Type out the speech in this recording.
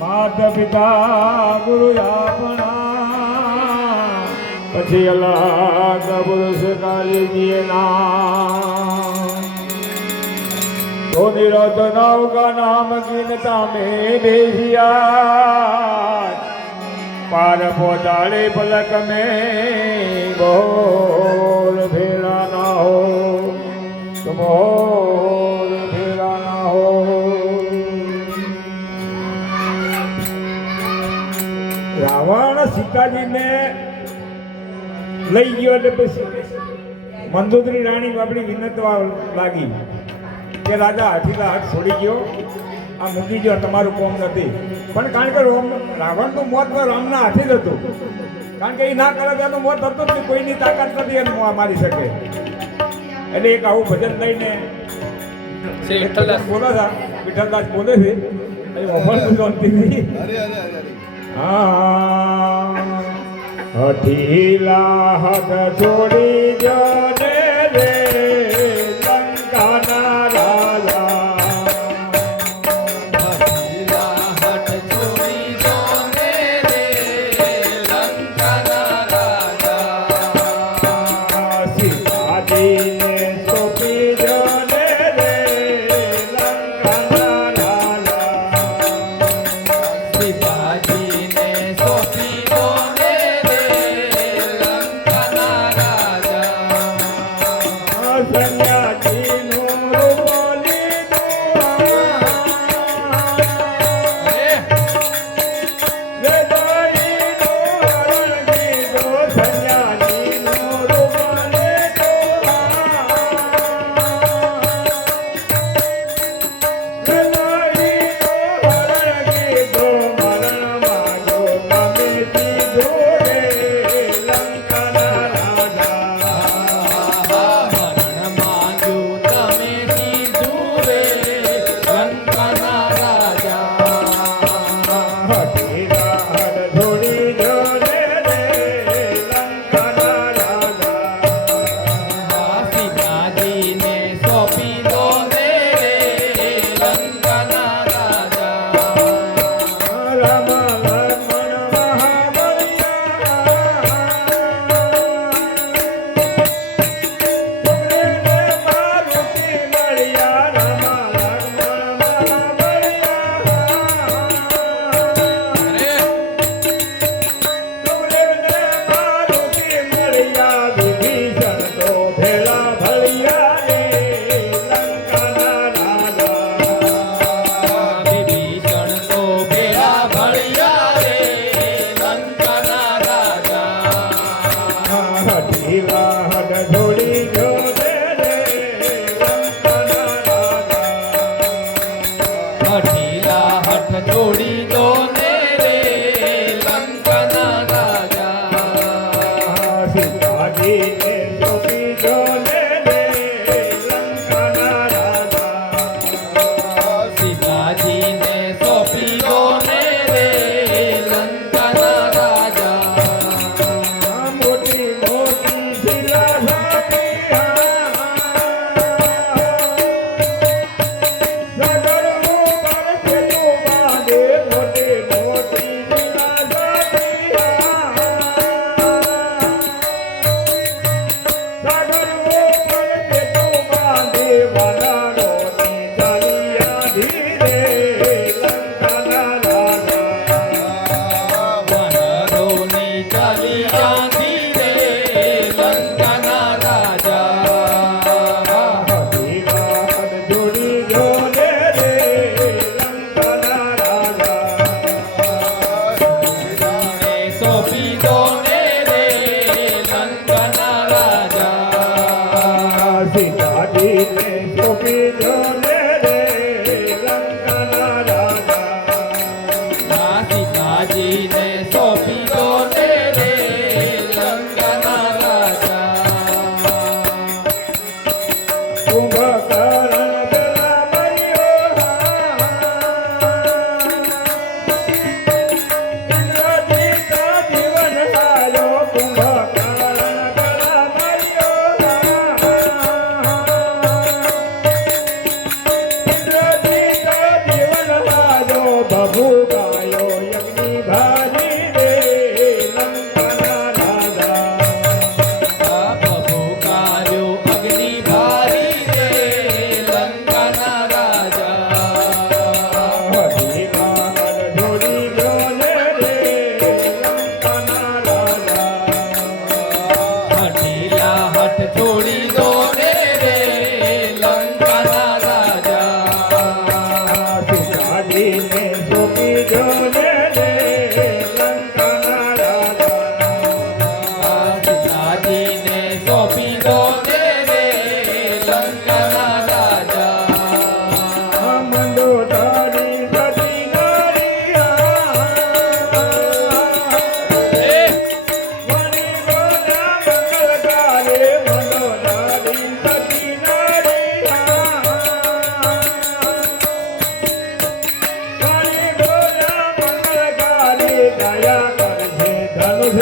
માતા પિતા ગુરુ આપણા પછી અલગ પુરુષ કાળજી નામ તો નિરત નવ કા નામ ગીનતા में बेसिया पार पहुँचाड़े पलक में बोल फेरा ना हो तुम बोल फेरा ना हो। रावण सीताजी ने લઈ ગયો એટલે પછી મંદોદરી રાણી આપણી વિનંતવા લાગી કે રાજા હાથીલા હાથ છોડી ગયો, આ મૂકી ગયો, તમારું કોમ નથી. પણ કારણ કે રાવણનું મોત રામના હાથે જ હતું, કારણ કે એ ના કરે તેનું મોત હતું જ, કોઈની તાકાત નથી એને મારી શકે. એટલે એક આવું ભજન લઈને બોલો હતા, વિઠ્ઠલદાસ બોલે છે, હઠીલા હાથ છોડી જો રે લંકાના રાજા મોટે સોંપી દો ને રે લંકાના રાજા સીતાજીને સોંપી દો ને રે લંકાના રાજા મંદોદરી સતી નારિયા વણી ગોરા મંગલકારે મંદોદરી સતી નારિયા વણી ગોરા મંગલકારે દયા કરજે ધનુષ